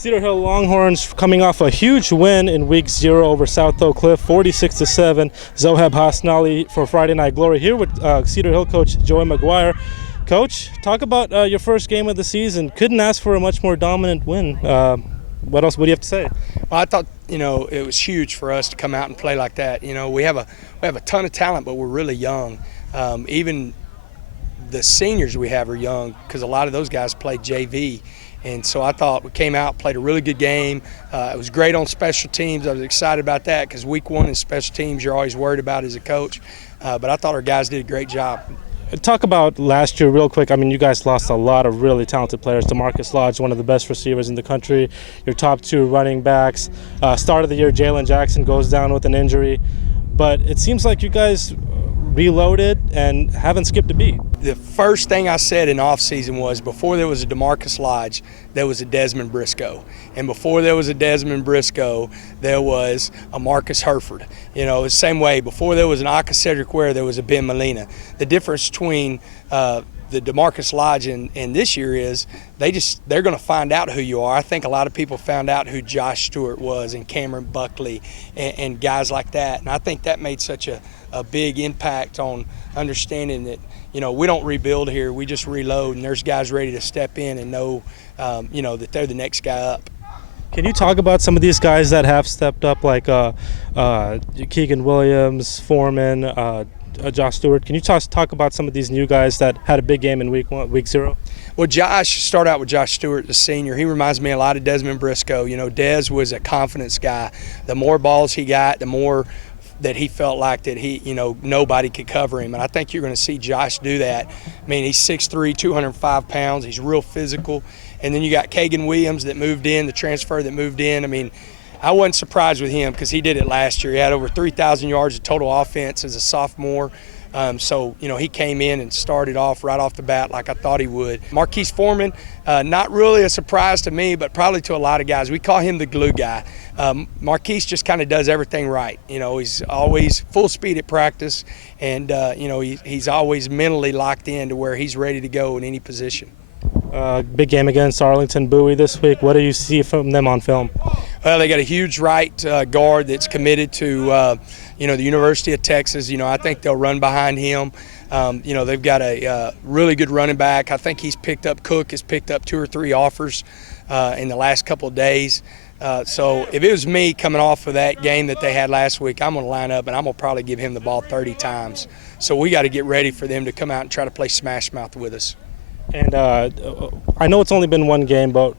Cedar Hill Longhorns coming off a huge win in Week 0 over South Oak Cliff, 46-7. Zohab Hasnali for Friday Night Glory here with Cedar Hill coach Joey McGuire. Coach, talk about your first game of the season. Couldn't ask for a much more dominant win. What else? What do you have to say? Well, I thought it was huge for us to come out and play like that. We have a ton of talent, but we're really young. Even the seniors we have are young because a lot of those guys played JV. And so I thought we came out, played a really good game. It was great on special teams. I was excited about that because week 1 in special teams you're always worried about as a coach. But I thought our guys did a great job. Talk about last year real quick. I mean, you guys lost a lot of really talented players. DeMarcus Lodge, one of the best receivers in the country. Your top 2 running backs. Start of the year, Jalen Jackson goes down with an injury. But it seems like you guys reloaded and haven't skipped a beat. The first thing I said in offseason was before there was a DeMarcus Lodge, there was a Desmond Briscoe. And before there was a Desmond Briscoe, there was a Marcus Herford. The same way, before there was an Aka Cedric Ware, there was a Ben Molina. The difference between the DeMarcus Lodge and this year is they're going to find out who you are. I think a lot of people found out who Josh Stewart was and Cameron Buckley and guys like that. And I think that made such a big impact on understanding that, we don't rebuild here. We just reload, and there's guys ready to step in and know, that they're the next guy up. Can you talk about some of these guys that have stepped up, like Keegan Williams, Foreman, Josh Stewart? Can you talk about some of these new guys that had a big game in week 0? Well, start out with Josh Stewart, the senior. He reminds me a lot of Desmond Briscoe. Des was a confidence guy. The more balls he got, the more that he felt like that nobody could cover him. And I think you're going to see Josh do that. I mean, he's 6'3", 205 pounds. He's real physical. And then you got Keegan Williams that moved in, the transfer that moved in. I mean, I wasn't surprised with him because he did it last year. He had over 3,000 yards of total offense as a sophomore. So he came in and started off right off the bat like I thought he would. Marquise Foreman, not really a surprise to me, but probably to a lot of guys. We call him the glue guy. Marquise just kind of does everything right. He's always full speed at practice, and he's always mentally locked in to where he's ready to go in any position. Big game against Arlington Bowie this week. What do you see from them on film? Well, they got a huge right guard that's committed to, the University of Texas. I think they'll run behind him. They've got a really good running back. I think Cook has picked up 2 or 3 offers in the last couple of days. So if it was me coming off of that game that they had last week, I'm going to line up and I'm going to probably give him the ball 30 times. So we got to get ready for them to come out and try to play smash mouth with us. And I know it's only been one game, but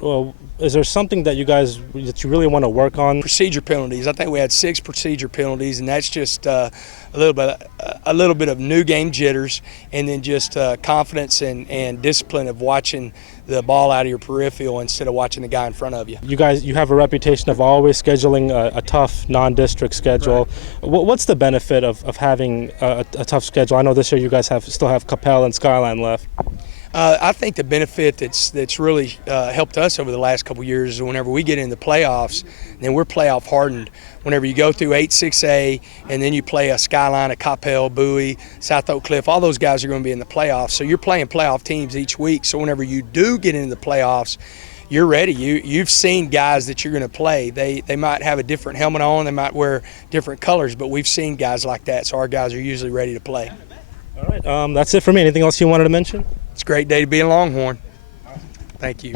is there something that you really want to work on? Procedure penalties. I think we had 6 procedure penalties, and that's just a little bit of new game jitters, and then just confidence and discipline of watching the ball out of your peripheral instead of watching the guy in front of you. You have a reputation of always scheduling a tough non-district schedule. Right. What's the benefit of having a tough schedule? I know this year you guys still have Capel and Skyline left. I think the benefit that's really helped us over the last couple of years is whenever we get in the playoffs, then we're playoff hardened. Whenever you go through 8-6A and then you play a Skyline, a Capel, Bowie, South Oak Cliff, all those guys are going to be in the playoffs. So you're playing playoff teams each week. So whenever you do get into the playoffs, you're ready. You've seen guys that you're going to play. They might have a different helmet on, they might wear different colors, but we've seen guys like that. So our guys are usually ready to play. All right, that's it for me. Anything else you wanted to mention? It's a great day to be a Longhorn. Thank you.